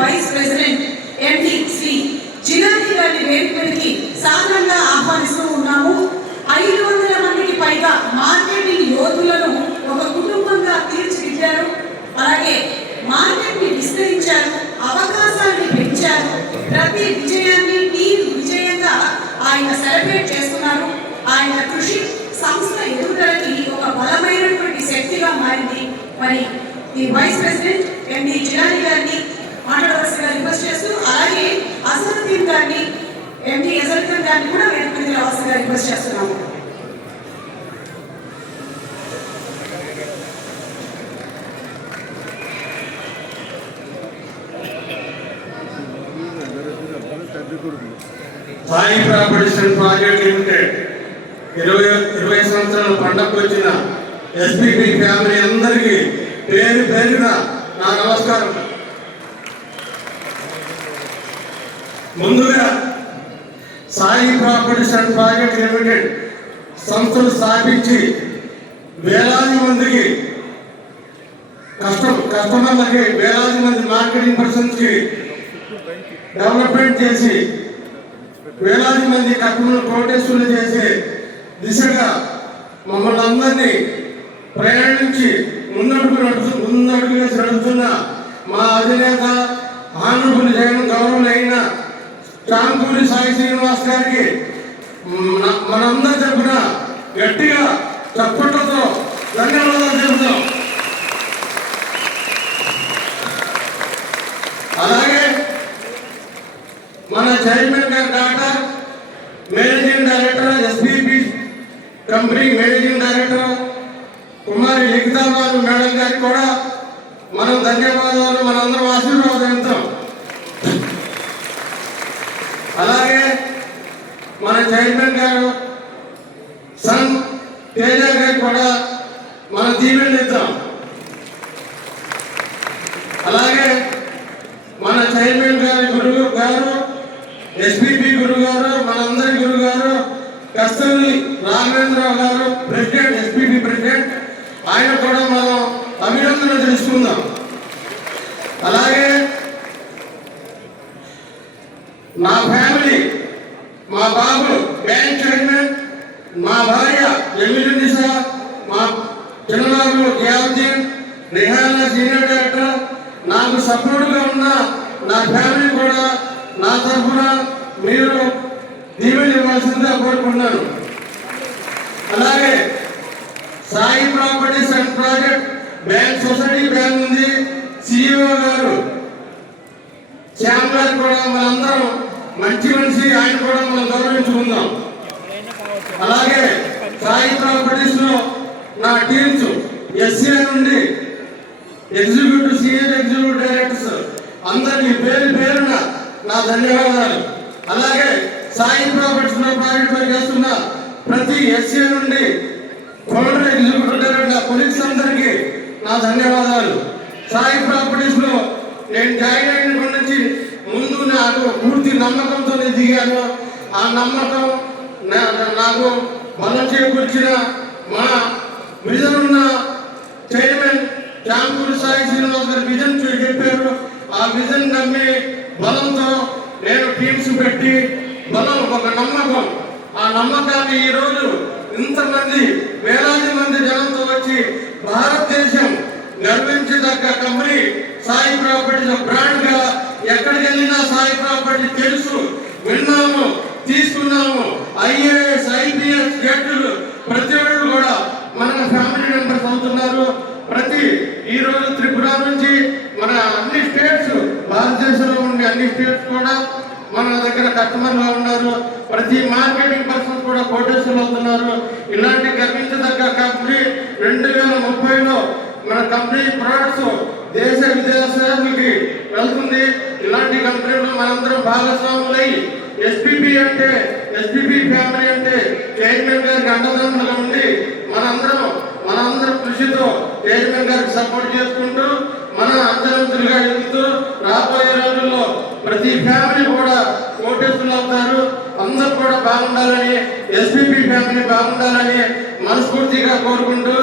Vice president MD Shri Jilani గారి వేదికకి సాధారణంగా ఆహ్వానిస్తూ ఉన్నాము. 500 మందికి పైగా మార్కెటింగ్ యోధులను ఒక కుటుంబంగా తీర్చిదిద్దారు. అలాగే మార్కెట్ని విస్తరించారు, అవకాశాన్ని పెంచారు. ప్రతి విజయాన్ని టీం విజయంగా ఆయన సెలబ్రేట్ చేస్తున్నారు. ఆయన కృషి సంస్థ ఎదుగుదలకి ఒక బలమైనటువంటి శక్తిగా మారింది. మరి ఈ వైస్ ప్రెసిడెంట్ ఎండి జిలాని గారిని మాట్లాడవలసిగా రిక్వెస్ట్ చేస్తూ, అలాగే అసదుద్దీన్ గారిని ఎండి అజరుద్దీన్ గారిని కూడా వేదికకి రావాల్సిగా రిక్వెస్ట్ చేస్తున్నాము. Sai properties and project limited 20 సంవత్సరాల పండగకు వచ్చిన ఎస్పీపీ ఫ్యామిలీ అందరికీ పేరు పేరున నా నమస్కారం. ముందుగా Sai properties and project limited సంస్థలు స్థాపించి వేలాది మందికి కస్టమర్లకి వేలాది మంది మార్కెటింగ్ పర్సన్స్కి డెవలప్మెంట్ చేసి వేలాది మంది కస్టమర్లు ప్రోటెస్టులు చేసే దిశగా మమ్మల్ని అందరినీ ప్రయాణించి ముందడుగు వేసి నడుస్తున్న మా అధినేత ఆనరబుల్ జగన్ గౌరవులైన చాంకూరి సాయి శ్రీనివాస్ గారికి మనందరి తరపున గట్టిగా చప్పట్లతో ధన్యవాదాలు చెబుతాం. అలాగే మన చైర్మన్ గారి doctor managing director SPP company managing director Kumari Likhitabanu madam గారికి కూడా మనం ధన్యవాదాలు, మనందరం ఆశీర్వాదంతో. అలాగే మన చైర్మన్ గారు సన్ తేజ గారికి కూడా మనం దీవెనలు ఇద్దాం. అలాగే మన చైర్మన్ గారి గురువు గారు ఎస్పీపీ గురువు గారు, మనందరి గురువు గారు కస్తూరి రాఘవేంద్రరావు గారు ప్రెసిడెంట్, ఎస్పీపీ ప్రెసిడెంట్, ఆయన కూడా మనం అభినందనలు తెలుసుకుందాం. అలాగే నా ఫ్యామిలీ, మా బాబు బ్యాంక్ చైర్మన్, మా భార్య ఎమిలినిసా, మా చిన్నబాబు గ్యావద్దీన్, రిహానా సీనియర్ డైరెక్టర్, నాకు సపోర్ట్గా ఉన్న నా ఫ్యామిలీ కూడా నా తరఫున మీరు దీవెనలు ఇవ్వాల్సిందిగా కోరుకుంటున్నాను. అలాగే Sai properties and project bank society bank ఉంది, సిఇఓ గారు శ్యామ్ గారు కూడా మనందరం మంచి మనిషి, ఆయన కూడా మనం గౌరవించుకుందాం. అలాగే సాయి ప్రాపర్టీస్ లో నా టీమ్స్ ఎస్సీ నుండి ఎగ్జిక్యూటివ్ సీనియర్ ఎగ్జిక్యూటివ్ డైరెక్టర్స్ అందరినీ పేరు పేరున నా ధన్యవాదాలు. అలాగే సాయి ప్రాపర్టీస్ లో ప్రాజెక్ట్ లో చేస్తున్న ప్రతి ఎస్సీ నుండి ఫౌండర్ ఎగ్జిక్యూటివ్ డైరెక్టర్ కొలీగ్స్ అందరికీ నా ధన్యవాదాలు. సాయి ప్రాపర్టీస్ లో నేను జాయిన్ అయినప్పటి నుంచి ముందు నాకు పూర్తి నమ్మకంతో దిగాను. ఆ నమ్మకం నాకు బలం చేకూర్చిన మా విజన్ ఉన్న చైర్మన్ చాంకూరి సాయి శ్రీనివాస్ గారి విజన్ చెప్పారు. ఆ విజన్ నమ్మి బలంతో నేను టీమ్స్ పెట్టి బలం ఒక నమ్మకం, ఆ నమ్మకాన్ని ఈరోజు ఇంతమంది వేలాది మంది జనంతో వచ్చి భారతదేశం గర్వించదగ్గ కంపెనీ సాయి ప్రాపర్టీస్ బ్రాండ్ గా ఎక్కడికి వెళ్ళినా సాయి ప్రాపర్టీ తెలుసు, విన్నాము, తీసుకున్నాము. ఐఏఎస్ ఐపీఎస్ గెట్టులు ప్రతి ఒక్కరు కూడా మన ఫ్యామిలీ మెంబర్స్ అవుతున్నారు. ప్రతి ఈరోజు త్రిపుర నుంచి మన అన్ని స్టేట్స్, భారతదేశంలో ఉండే అన్ని స్టేట్స్ కూడా మన దగ్గర కస్టమర్గా ఉన్నారు. ప్రతి మార్కెటింగ్ పర్సన్స్ కూడా కోటేశ్వరులు అవుతున్నారు. ఇలాంటి గర్వించదగ్గ కంపెనీ 2030లో మన కంపెనీ ప్రొడక్ట్స్ దేశ విదేశాలకి వెళ్తుంది. ఇలాంటి కంపెనీలో మనందరం భాగస్వాములై ఎస్పీపీ అంటే ఎస్పీపీ ఫ్యామిలీ అంటే చైర్మన్ గారికి అండదండలుగా ఉండి మనందరం కృషితో చైర్మన్ గారికి సపోర్ట్ చేసుకుంటూ మన అంచెలంచెలుగా ఎదుగుతూ రాబోయే రోజుల్లో ప్రతి ఫ్యామిలీ కూడా కోటేశ్వరులు అవుతారు. అందరూ కూడా బాగుండాలని, ఎస్పీపీ ఫ్యామిలీ బాగుండాలని మనస్ఫూర్తిగా కోరుకుంటూ